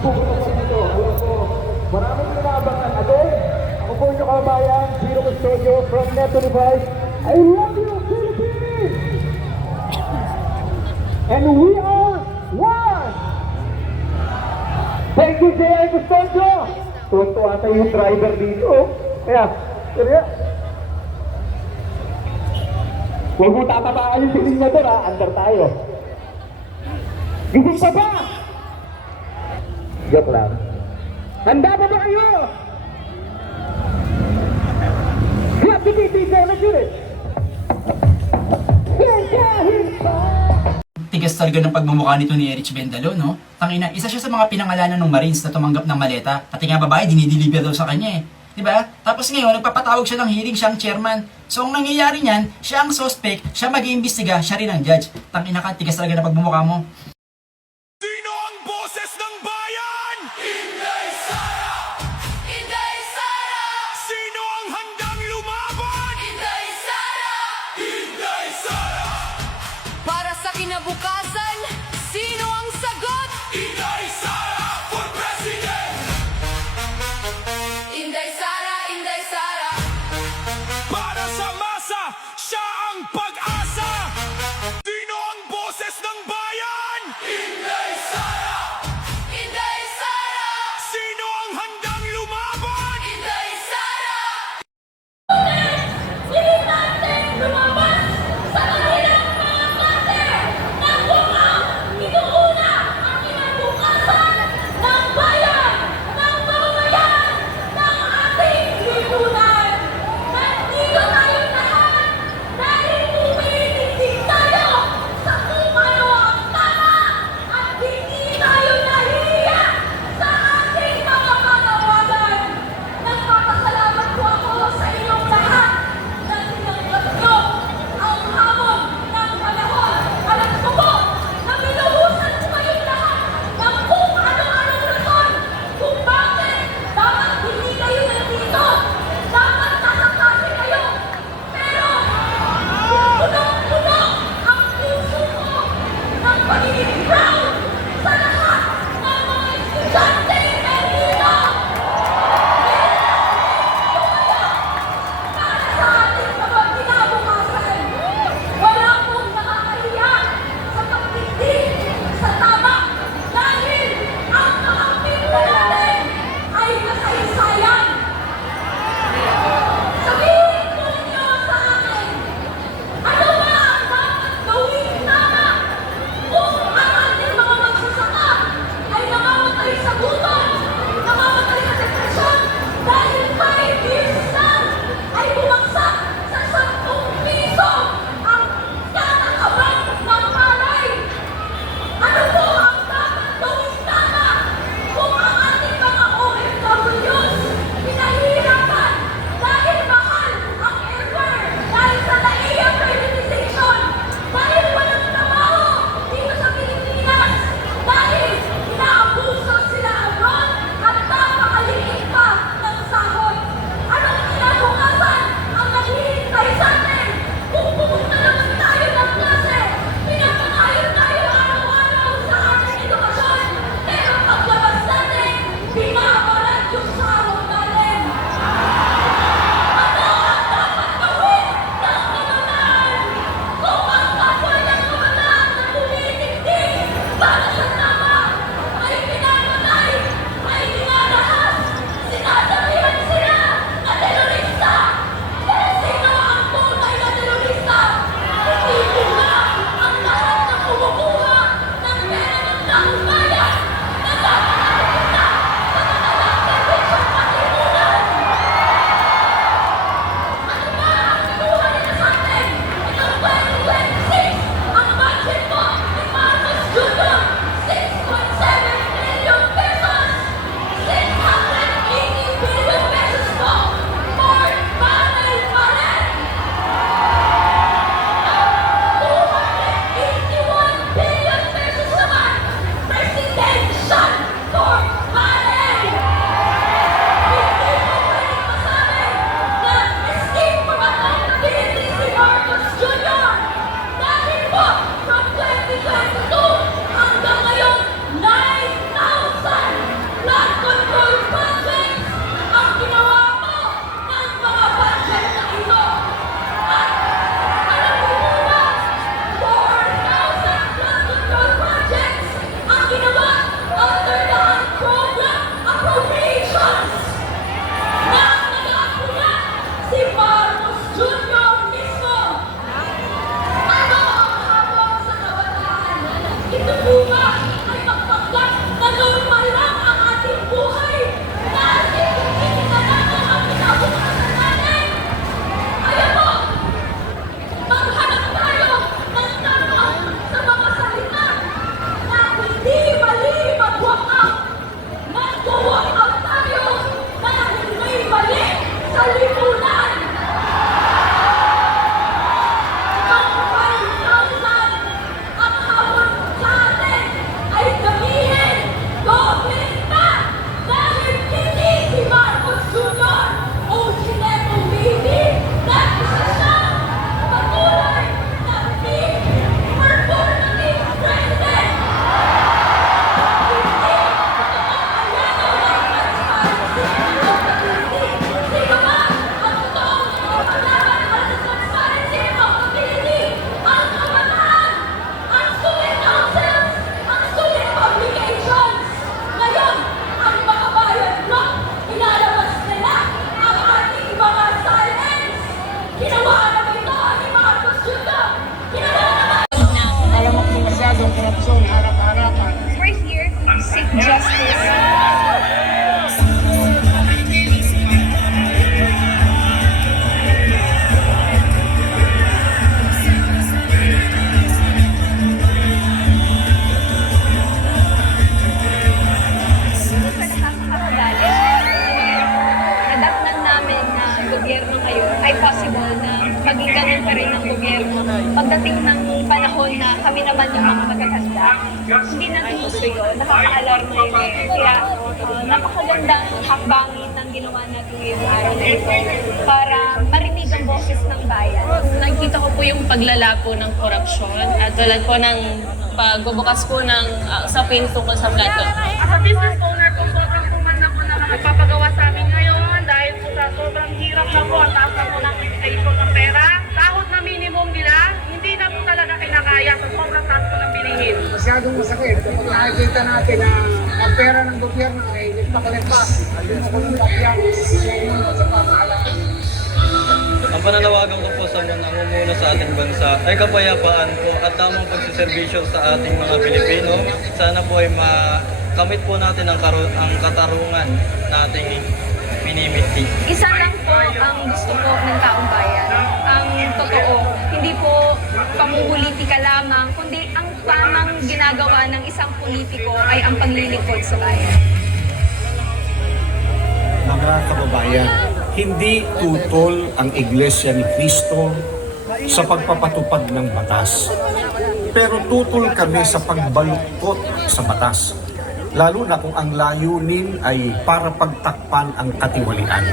pupunta po dito. Alam ko, maraming inaabangan. Again, ako po yung kabayan, Zero Custodio from Net25. I love you, Philippines! And we are one! Thank you, Zero Custodio! Tuwan-tuwa tayo yung driver dito. Kaya, kaya. Huwag mo tatapakan yung silinador ha, under tayo. Gising pa ba? Joke lang. Handa pa ba kayo? Happy Tuesday, let's do it! Tigas talaga ng pagmumukha nito ni Erich Bendalo, no? Tangina, isa siya sa mga pinangalanan ng Marines na tumanggap ng maleta. Pati nga babae, dinideliver daw sa kanya eh. Diba? Tapos ngayon, nagpapatawag siya ng hearing, siyang chairman. So, ang nangyayari niyan, siya ang suspect, siya mag-iimbestiga, siya rin ang judge. Tangina ka, tigas talaga ng pagmumukha mo. Sino ang boses ng bayan? Inday Sara! Inday Sara! Sino ang handang lumaban? Inday Sara! Inday Sara! Para sa kinabukasan, sino ang sagot? Inday Sara for President! Inday Sara! Inday Sara! Para sa masa, siya ang pag-asa! Sino ang boses ng bayan? kami naman yung mga magaganda. Hindi natin gusto yun. Nakaka-alarma yun eh. Kaya napakagandang hakbangin ng ginawa natin ngayong araw na ito para marinig ang boses ng bayan. Nakikita ko po yung paglalapo ng korupsyon at tulad po ng pagbubukas po ng usapin tungkol sa flood control. As a business owner po, sobrang kumanda po na magpapagawa sa amin ngayon dahil po sa sobrang hirap na po at taas na po ng inflation ng pera. Sahod na minimum nila, hindi na po talaga kinakaya sa sobrang taas po ng bilihin. Masyadong masakit kapag nakikita natin na ang pera ng gobyerno ay nagpakalipas. Ayun ako ng kapiyang sa pamahalaan. Ang pananawagan ko po sa mga namumuno sa ating bansa ay kapayapaan po at tamang pagsiservisyo sa ating mga Pilipino. Sana po ay makamit po natin ang katarungan nating minimiti. Isa lang po ang gusto po ng taong bayan. Ang totoo, hindi po pamumulitika lamang, kundi ang tamang ginagawa ng isang politiko ay ang paglilingkod sa bayan. Mga kababayan, hindi tutol ang Iglesia ni Cristo sa pagpapatupad ng batas. Pero tutol kami sa pagbaluktot sa batas. Lalo na kung ang layunin ay para pagtakpan ang katiwalian.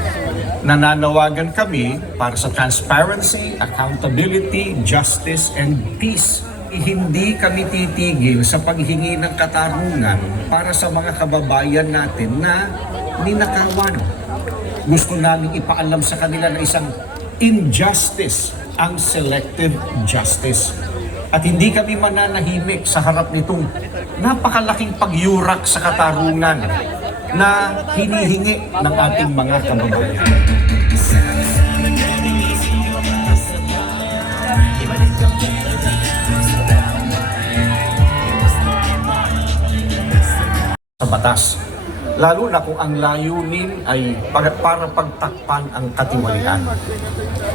Nananawagan kami para sa transparency, accountability, justice, and peace. Hindi kami titigil sa paghingi ng katarungan para sa mga kababayan natin na ninakawan. Gusto namin ipaalam sa kanila na isang injustice ang selective justice. At hindi kami mananahimik sa harap nitong napakalaking pagyurak sa katarungan na hinihingi ng ating mga kababayan. Sa batas, lalo na kung ang layunin ay para pagtakpan ang katiwalian.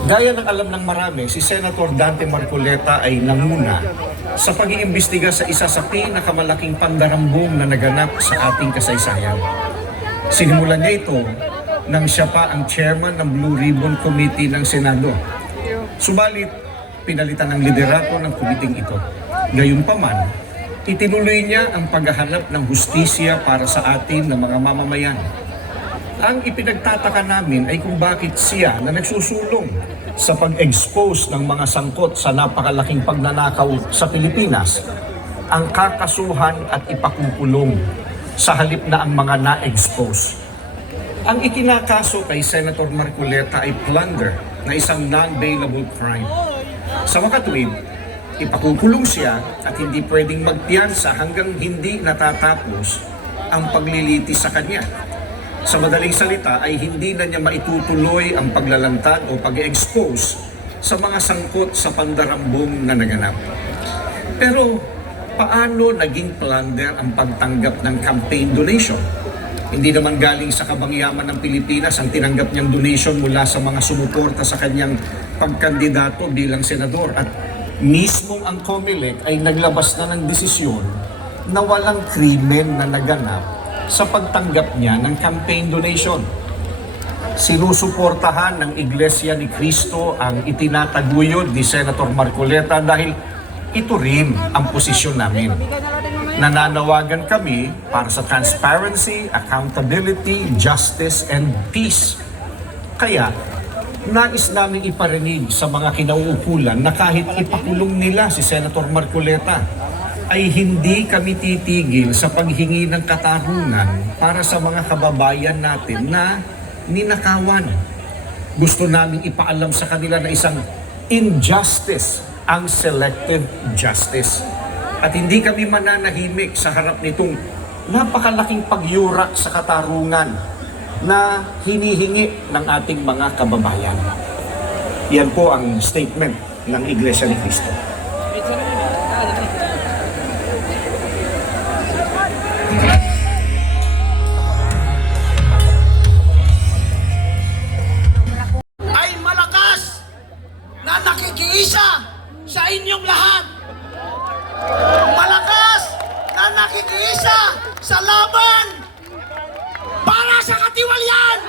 Gaya ng alam ng marami, si Senator Dante Marcoleta ay nanguna sa pag-iimbestiga sa isa sa pinakamalaking pandarambong na naganap sa ating kasaysayan. Sinimulan niya ito nang siya pa ang chairman ng Blue Ribbon Committee ng Senado. Subalit, pinalitan ng liderato ng komiting ito. Gayunpaman, itinuloy niya ang paghahanap ng hustisya para sa atin ng mga mamamayan. Ang ipinagtataka namin ay kung bakit siya na nagsusulong sa pag-expose ng mga sangkot sa napakalaking pagnanakaw sa Pilipinas ang kakasuhan at ipakukulong sa halip na ang mga na-expose. Ang ikinakaso kay Senator Marcoleta ay plunder na isang non-bailable crime. Sa makatuwid, ipakukulong siya at hindi pwedeng magpiyansa hanggang hindi natatapos ang paglilitis sa kanya. Sa madaling salita ay hindi na niya maitutuloy ang paglalantad o pag-expose sa mga sangkot sa pandarambong na naganap. Pero paano naging plunder ang pagtanggap ng campaign donation? Hindi naman galing sa kabangyaman ng Pilipinas ang tinanggap niyang donation mula sa mga sumuporta sa kanyang pagkandidato bilang senador at mismong ang COMELEC ay naglabas na ng desisyon na walang krimen na naganap sa pagtanggap niya ng campaign donation. Sinusuportahan ng Iglesia ni Cristo ang itinataguyod ni Senator Marcoleta dahil ito rin ang posisyon namin. Nananawagan kami para sa transparency, accountability, justice, and peace. Kaya, nais namin iparinig sa mga kinauukulan na kahit ipakulong nila si Senator Marcoleta, ay hindi kami titigil sa paghingi ng katarungan para sa mga kababayan natin na ninakawan. Gusto namin ipaalam sa kanila na isang injustice ang selective justice. At hindi kami mananahimik sa harap nitong napakalaking pagyurak sa katarungan na hinihingi ng ating mga kababayan. Yan po ang statement ng Iglesia ni Cristo. Ay malakas na nakikiisa sa inyong lahat. Malakas na nakikiisa sa laban para sa katiwalian.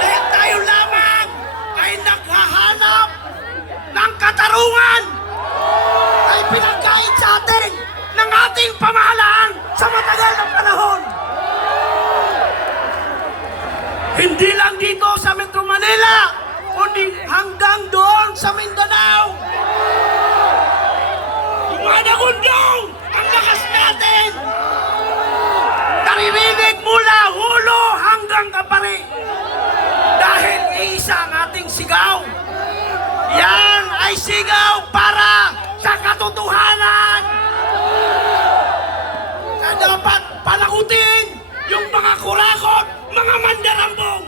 Dahil tayo lamang ay naghahanap ng katarungan. Ay sa Mindanao! Umanagundong ang lakas natin! Naririnig mula hulo hanggang kapari! Dahil iisa ang ating sigaw! Yan ay sigaw para sa katotohanan! Na dapat panagutin yung mga kurakot, mga mandarambong!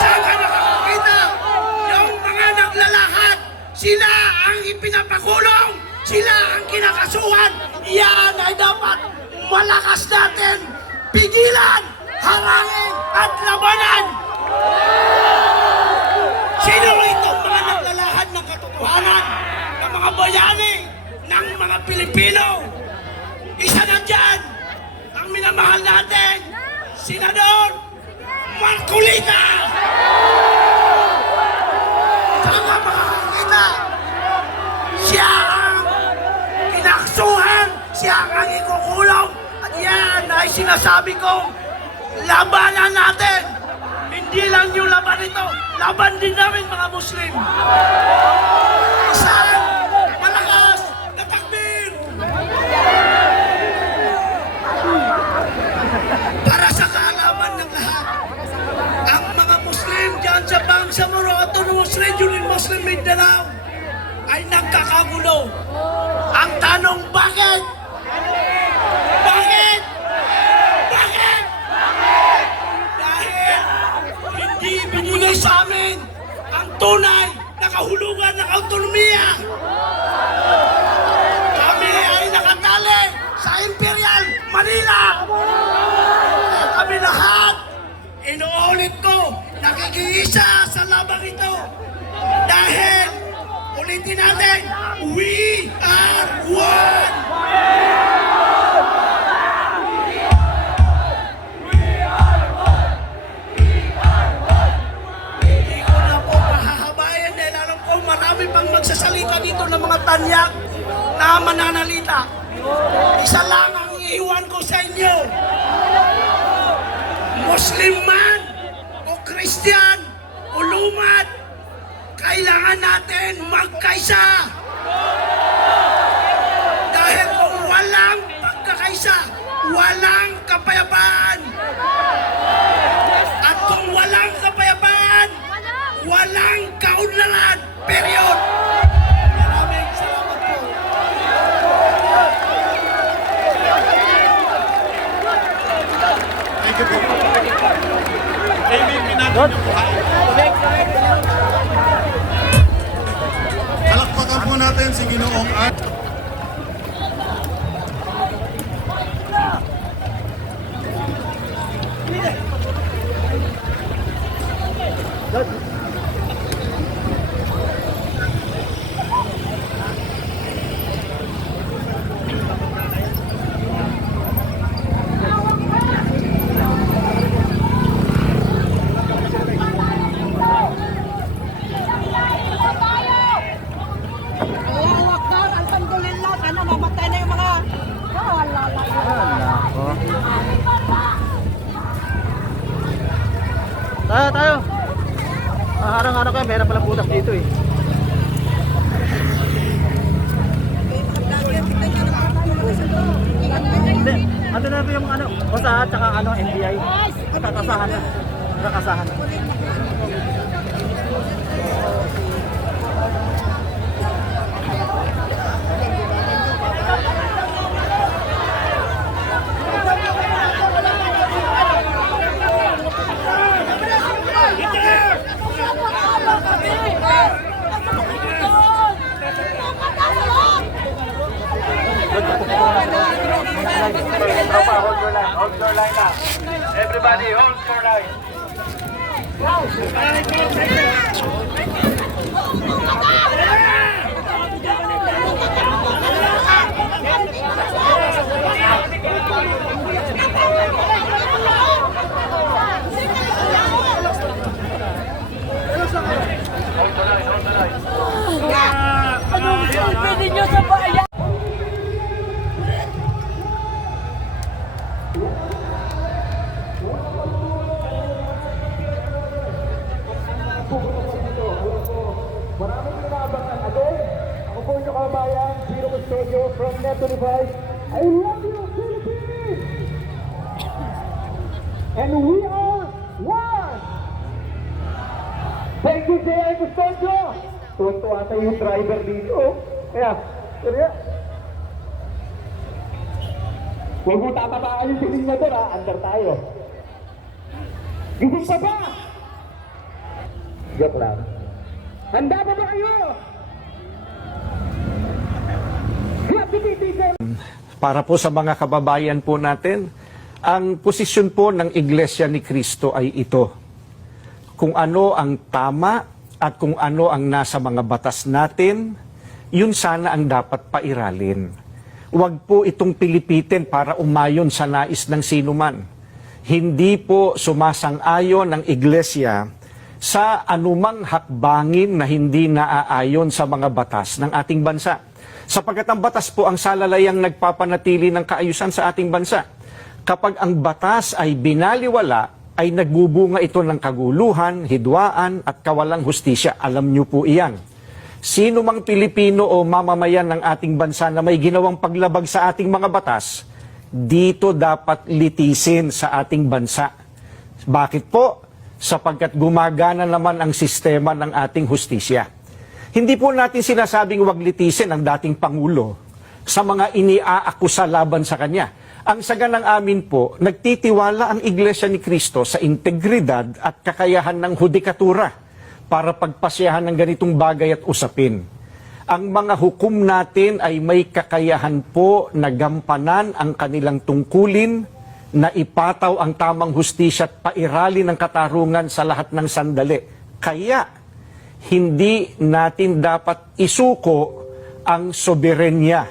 Saan ka nakakita? Yung mga naglalakad, sila ang ipinapakulong, sila ang kinakasuhan. Yan ay dapat malakas natin pigilan, harangin at labanan. Sino itong mga naglalakad ng katotohanan ng mga bayani, ng mga Pilipino? Isa na dyan ang minamahal natin, Senador Marcolita! Saan ka makakakita? Siya ang kinaksuhan, siya ang ikukulong, at yan ay sinasabi kong labanan natin. Hindi lang yung laban ito, laban din namin mga Muslim. Isang malakas na takbir! Para sa kaalaman ng lahat, ang mga Muslim dyan sa Bangsamoro Autonomous Region in Muslim Mindanao ay nagkakagulo. Ang tanong, bakit? Bakit? Bakit? Dahil hindi binigay sa amin ang tunay na kahulugan ng autonomiya. Kami ay nakatali sa Imperial Manila. Kaya kami lahat, inuulit ko, nakikiisa sa labang ito. Dahil, ulitin natin, we are one! Hindi ko na po mahahabayan dahil alam ko marami pang magsasalita dito ng mga tanyak na mananalita. Isa lang ang iiwan ko sa inyo. Muslim man o Christian o lumad, kailangan natin magkaisa. Dahil kung walang pagkakaisa, walang kapayapaan. At kung walang kapayapaan, walang kaunlaran. Period. Maraming salamat po. Thank you po. MVP natin yung buhay. Palakpakan po natin si Ginoong Art. Tayo. Harang-harang kayo, meron palang butas dito eh. Hindi, ano na po yung ano, basta at saka ano, NBI. Kakasahan na. Kakasahan na. Hold your line now. Everybody, hold your line. Pwede nyo sa bayan! Marami Net25. I love you, Philippines! And we are one! Thank you, J.I. Custodio! Tuwan-tuwa tayo yung driver dito. Kaya, kaya. Huwag mo tatabaan yung siling na doon, ha? Under tayo. Gising pa ba? Joke lang. Handa pa ba kayo? Para po sa mga kababayan po natin, ang posisyon po ng Iglesia ni Cristo ay ito. Kung ano ang tama at kung ano ang nasa mga batas natin, yun sana ang dapat pairalin. Huwag po itong pilipitin para umayon sa nais ng sinuman. Hindi po sumasang-ayon ng Iglesia sa anumang hakbangin na hindi naaayon sa mga batas ng ating bansa. Sapagkat ang batas po ang salalayang nagpapanatili ng kaayusan sa ating bansa. Kapag ang batas ay binaliwala, ay nagbubunga ito ng kaguluhan, hidwaan at kawalang hustisya. Alam niyo po iyan. Sino mang Pilipino o mamamayan ng ating bansa na may ginawang paglabag sa ating mga batas, dito dapat litisin sa ating bansa. Bakit po? Sapagkat gumagana naman ang sistema ng ating hustisya. Hindi po natin sinasabing wag litisin ang dating Pangulo sa mga iniaakusa laban sa kanya. Ang saganang amin po, nagtitiwala ang Iglesia ni Cristo sa integridad at kakayahan ng hudikatura para pagpasyahan ng ganitong bagay at usapin. Ang mga hukom natin ay may kakayahan po na gampanan ang kanilang tungkulin, na ipataw ang tamang hustisya at pairali ng katarungan sa lahat ng sandali. Kaya, hindi natin dapat isuko ang soberenya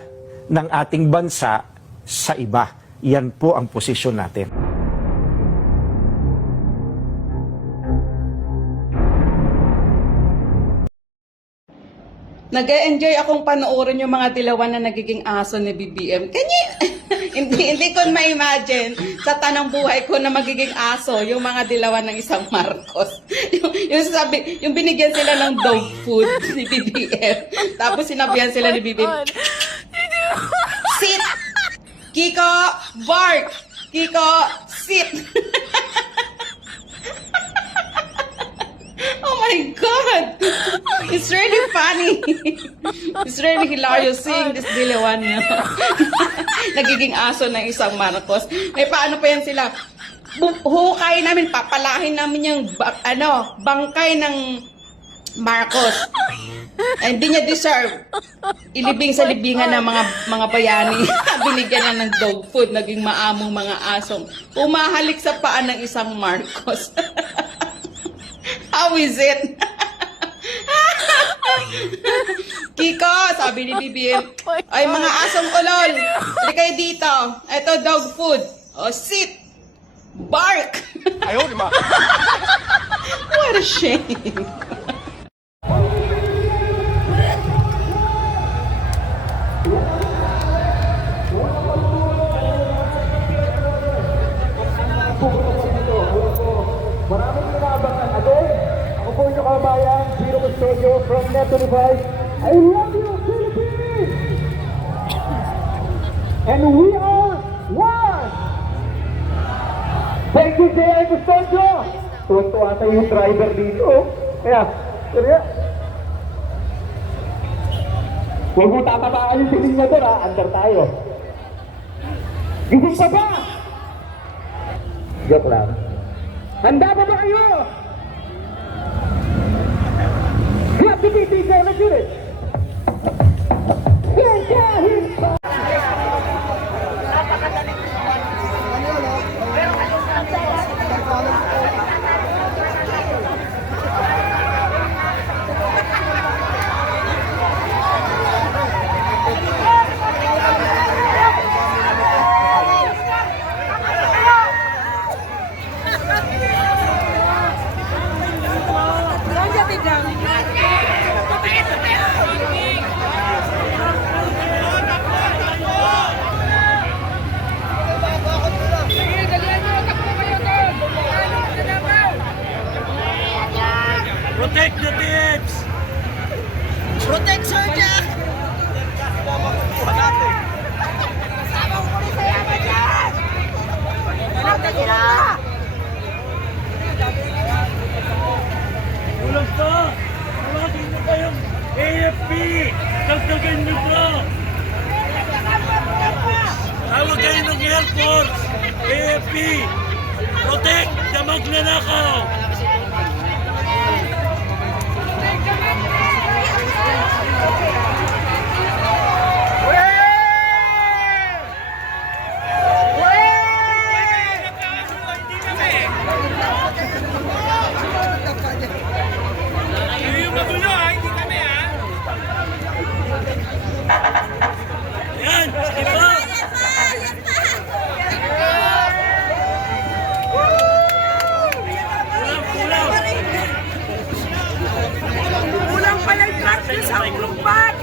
ng ating bansa sa iba. Yan po ang posisyon natin. Nag-e-enjoy akong panoorin yung mga dilawan na nagiging aso ni BBM. Hindi ko ma-imagine sa tanang buhay ko na magiging aso yung mga dilawan ng isang Marcos. yung binigyan sila ng dog food ni BBM. Tapos sinabihan sila ni BBM, sit! Kiko, bark! Kiko, sit! Oh my God! It's really funny. It's really hilarious seeing this dilawan niya. Nagiging aso ng isang Marcos. May paano pa yan sila? Hukay namin, papalahin namin yung bangkay ng Marcos. Hindi niya deserve. Ilibing sa libingan ng mga bayani. Binigyan na ng dog food, naging maamong mga asong umahalik sa paan ng isang Marcos. How is it? Kiko, sabi ni BBM, ay mga asong ulol, hindi kayo dito. Ito, dog food. O, sit. Bark. Ayaw, di ba? What a shame. Maraming inaabangan. Again, ako po yung kabayan, Zero Custodio from Net25. I love you, Philippines! And we are one! Thank you, J.I. Custodio! Tuwan-tuwa tayo yung driver dito. Kaya, kaya. Huwag mo tatabaan yung siling na doon, ha? Under tayo. Gising pa ba? Joke lang. Handa pa ba kayo? Clap the beat, DJ, let's do it! Kulang ka! Tawagin mo pa yung AFP! Dagdagan nyo pa! Tawag kayo ng Air Force! AFP! Protect the magnanakaw! Yan! Iba! Kulang pala yung cartridge sa lumbat!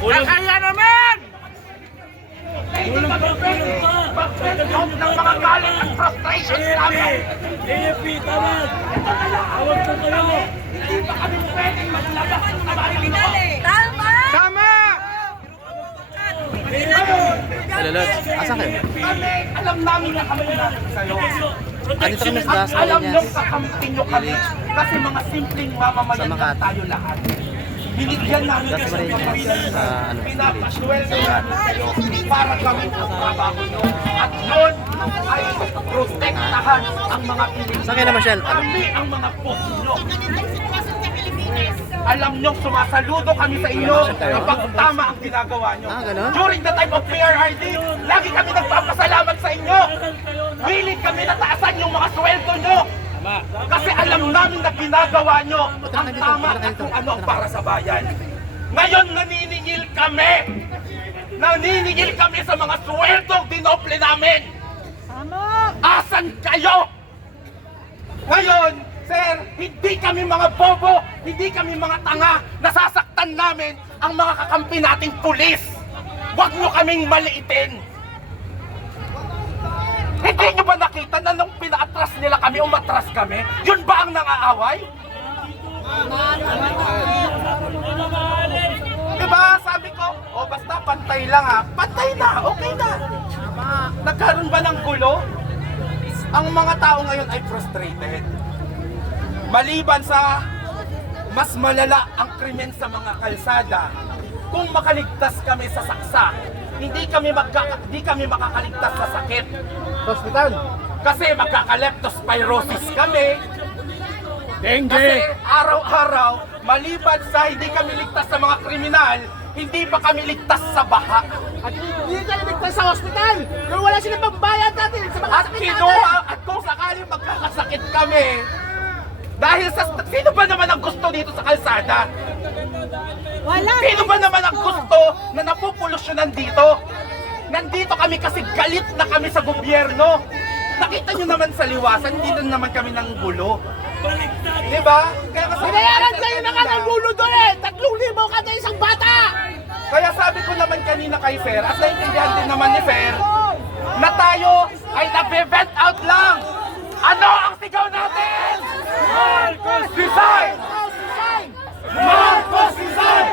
Kaya naman! Kulang pa! Pag-out ng mga galit at frustrations namin! AFP, tawag! Tawag po kayo! Hindi ba kami pwedeng maglabas ng kabayan nito? Tama! Asa kayo? Kami, alam namin na kami natin sa'yo. Andito kami sa At alam nyo kakampi nyo kami kasi mga simpleng mamamayan lang tayo lahat. Binigyan namin kayo ng pamilya. Pinapasweldo namin kayo para gawin ang trabaho nyo. At yun ay protektahan ang mga Pilipino. Saan kayo naman siya? Kami ang mga boss nyo. Alam nyo, sumasaludo kami sa inyo kapag tama ang ginagawa nyo. During the time of PRRD, lagi kami nagpapasalamat sa inyo. Willing kami na taasan yung mga sweldo nyo. Kasi alam namin na ginagawa nyo ang tama at kung ano ang para sa bayan. Ngayon, naniningil kami. Naniningil kami sa mga sweldong dinople namin. Asan kayo? Ngayon, sir, hindi kami mga bobo, hindi kami mga tanga. Nasasaktan namin ang mga kakampi nating pulis. Huwag nyo kaming maliitin. Hindi nyo ba nakita na nung pinaatras nila kami, umatras kami? Yun ba ang nangaaway? Diba, sabi ko, basta pantay lang ha. Pantay na, okay na. Nagkaroon ba ng gulo? Ang mga tao ngayon ay frustrated. Maliban sa mas malala ang krimen sa mga kalsada, kung makaligtas kami sa saksa, hindi kami makakaligtas sa sakit. Hospital. Kasi magkaka-leptospirosis kami. Dengue. Kasi araw-araw, maliban sa hindi kami ligtas sa mga kriminal, hindi pa kami ligtas sa baha. At hindi kami ligtas sa hospital. Pero wala silang pambayad natin sa mga sakit natin. At kung sakaling magkakasakit kami, dahil sa... Sino ba naman ang gusto dito sa kalsada? Wala. Sino ba naman ang gusto na napupolusyonan dito? Nandito kami kasi galit na kami sa gobyerno. Nakita nyo naman sa liwasan, hindi na naman kami nang gulo. Diba? Kaya kasi... Binayaran kayo na ka ng gulo doon eh! 3,000 kada isang bata! Kaya sabi ko naman kanina kay Fer, at naiintindihan din naman ni Fer, na tayo ay nagbe-vent out lang! Ano ang sigaw natin? Marcos resign! Marcos resign!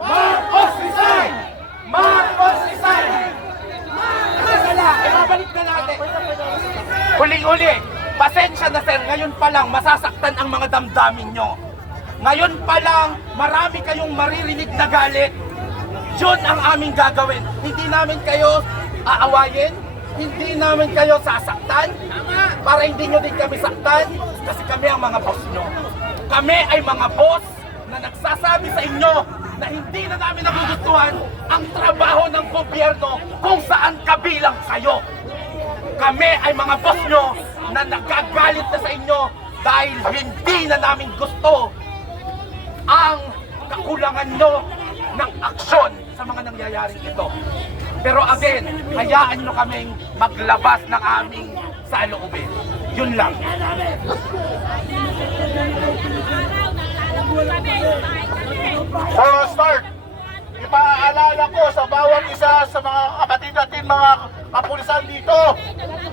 Marcos resign! Marcos resign! Ibabalik na natin. Huling-huli, pasensya na sir, ngayon pa lang masasaktan ang mga damdamin nyo. Ngayon pa lang, marami kayong maririnig na galit. Yun ang aming gagawin. Hindi namin kayo aawayin, hindi namin kayo sasaktan, para hindi nyo din kami saktan, kasi kami ang mga boss nyo. Kami ay mga boss na nagsasabi sa inyo na hindi na namin nagugustuhan ang trabaho ng gobyerno kung saan kabilang kayo. Kami ay mga boss nyo na nagagalit na sa inyo dahil hindi na namin gusto ang kakulangan nyo ng aksyon sa mga nangyayaring ito. Pero again, hayaan nyo kaming maglabas ng aming saloobin. Yun lang. So start, ipaalala ko sa bawat isa sa mga kapatid natin, mga kapulisan dito,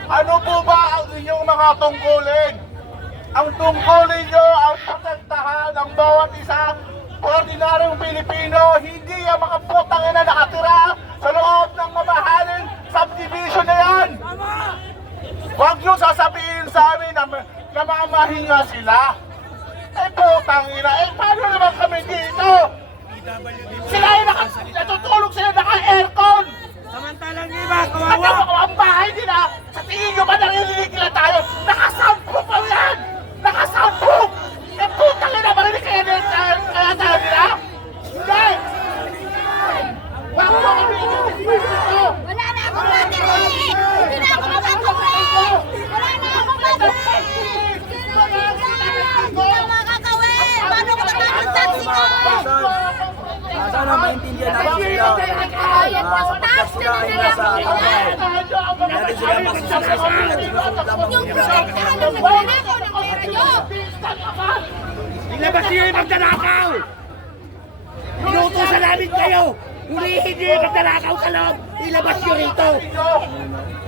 ano po ba ang inyong mga tungkulin? Ang tungkulin nyo ang protektahan ng bawat isang ordinaryong Pilipino, hindi ang mga putang na nakatira sa loob ng mamahaling subdivision na yan. Huwag nyo sasabihin sa amin na mamahinga sila. Eh putang ina, eh paano naman kami dito? Sila ay natutulog sila naka-aircon! Samantalang iba, At kawawa! ang bahay nila, sa tingin nyo ba naririnig nila tayo? Nakasampung pa yan! Nakasampung! Eh putang ina, marinig kaya tayo nila? Hindi! Huwag mo kami dito! Wala na akong battery! Hindi na ako makakauwi! Wala na akong battery! Hindi na makakauwi! Paano ko naman ang taxi ko? Sana maintindihan natin sila. Tax na Natin sila masasalasan. yung protektahan ng nagnanakaw ng pera nyo! Ilabas niyo yung magdanakaw! Inuutosan namin kayo! Hulihin niyo yung magdanakaw sa loob! Ilabas niyo rito!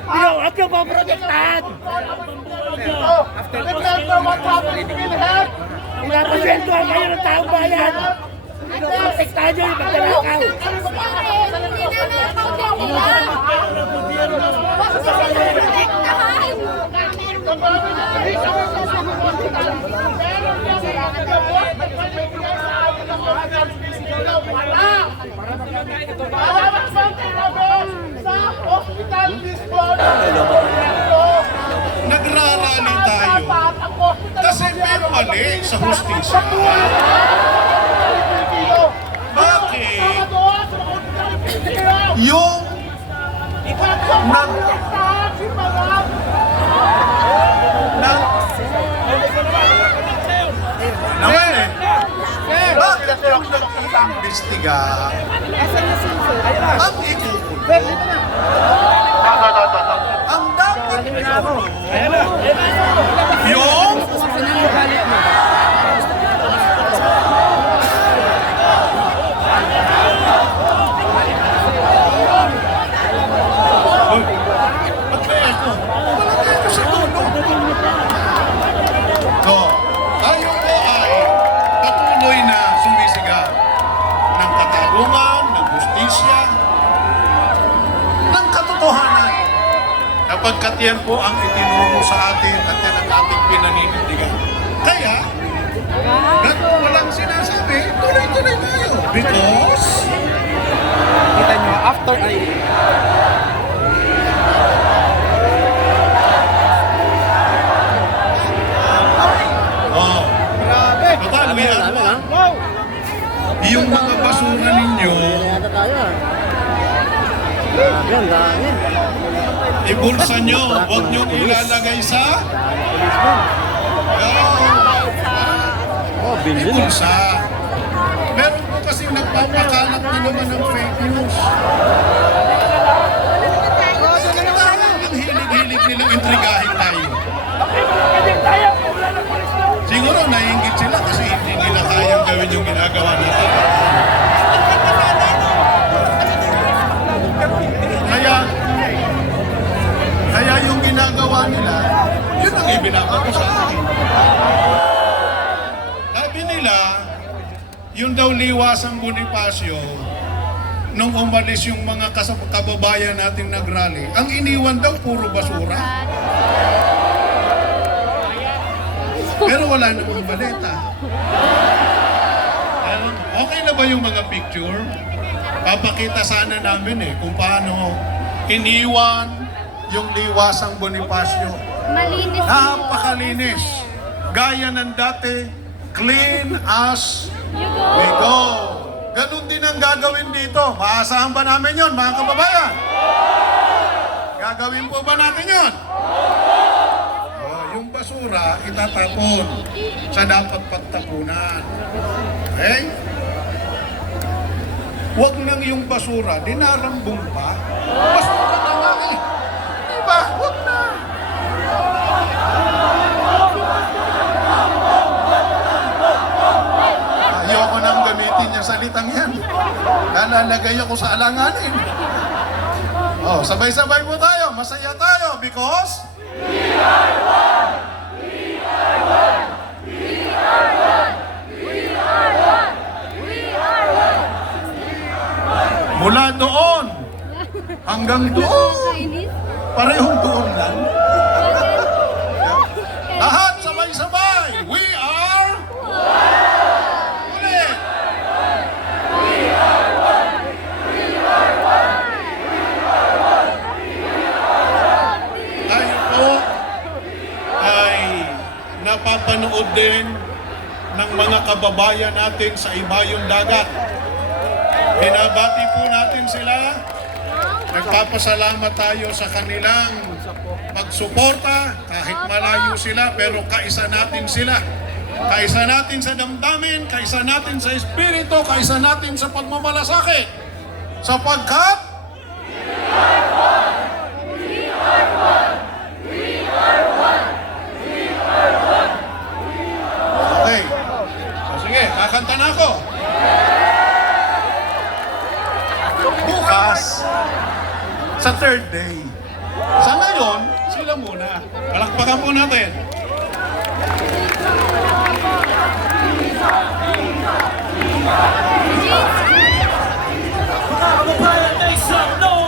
Huwag niyo po protektahan! Pinapasweldohan kayo ng taong bayan! Pinoprotektahan niyo yung magdanakaw! Nagrarally tayo kasi may mali sa hustisya. Bakit? Yung naman eh. Bakit ako nag-iimbestiga? Ang ikukulong. Ang dapat ikukulong. Yung tayo po ay patuloy na sumisigaw ng katarungan, ng justisya, ng katotohanan. Kapagkat yan po ang itinuro sa atin at yan ang ating pinaninindigan. Kaya, walang sinasabi, tuloy-tuloy tayo. Because, Kita nyo, after I... total, we are one. Yung mga basura ninyo, ibulsa nyo, huwag nyo ilalagay sa ibulsa. Meron po kasi nagpapakalat na naman ng fake news. Ang hilig-hilig nilang intrigahin tayo. Siguro naiingit sila kasi hindi nila kayang gawin yung ginagawa natin. Kaya yung ginagawa nila, yun ang ibinabago sa akin. Sabi nila, yung daw liwasang Bonifacio, nung umalis yung mga kababayan nating nagrally, ang iniwan daw puro basura. Pero wala namang baleta. Okay na ba yung mga picture? Papakita sana namin kung paano iniwan yung liwasang Bonifacio. Malinis. Napakalinis. Gaya ng dati, clean as we go. Ganun din ang gagawin dito. Maasahan ba namin yun, mga kababayan? Gagawin po ba natin yun? Yung basura, itatapon sa dapat pagtapunan. Okay? Huwag nang yung basura, dinarambong pa. Basura na nga eh. Diba? Huwag na. Ayoko nang gamitin yung salitang yan. Nalalagay ako sa alanganin. Oh, sabay-sabay po tayo. Masaya tayo because... We are one! We are one! We are one! We are one! We are one! Mula doon hanggang doon. Parehong doon lang. napapanood din ng mga kababayan natin sa ibayong dagat. Binabati po natin sila. Nagpapasalamat tayo sa kanilang pagsuporta kahit malayo sila, pero kaisa natin sila. Kaisa natin sa damdamin, kaisa natin sa espiritu, kaisa natin sa pagmamalasakit. Sapagkat okay. Sige, kakanta na ako. Bukas, sa third day. Sa ngayon, sila muna. Palakpakan po natin. Kababayan, make some noise!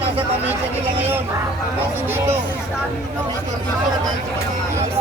Nasa pamilya nila ngayon. Kasi dito, nabigyan dito dahil sa mga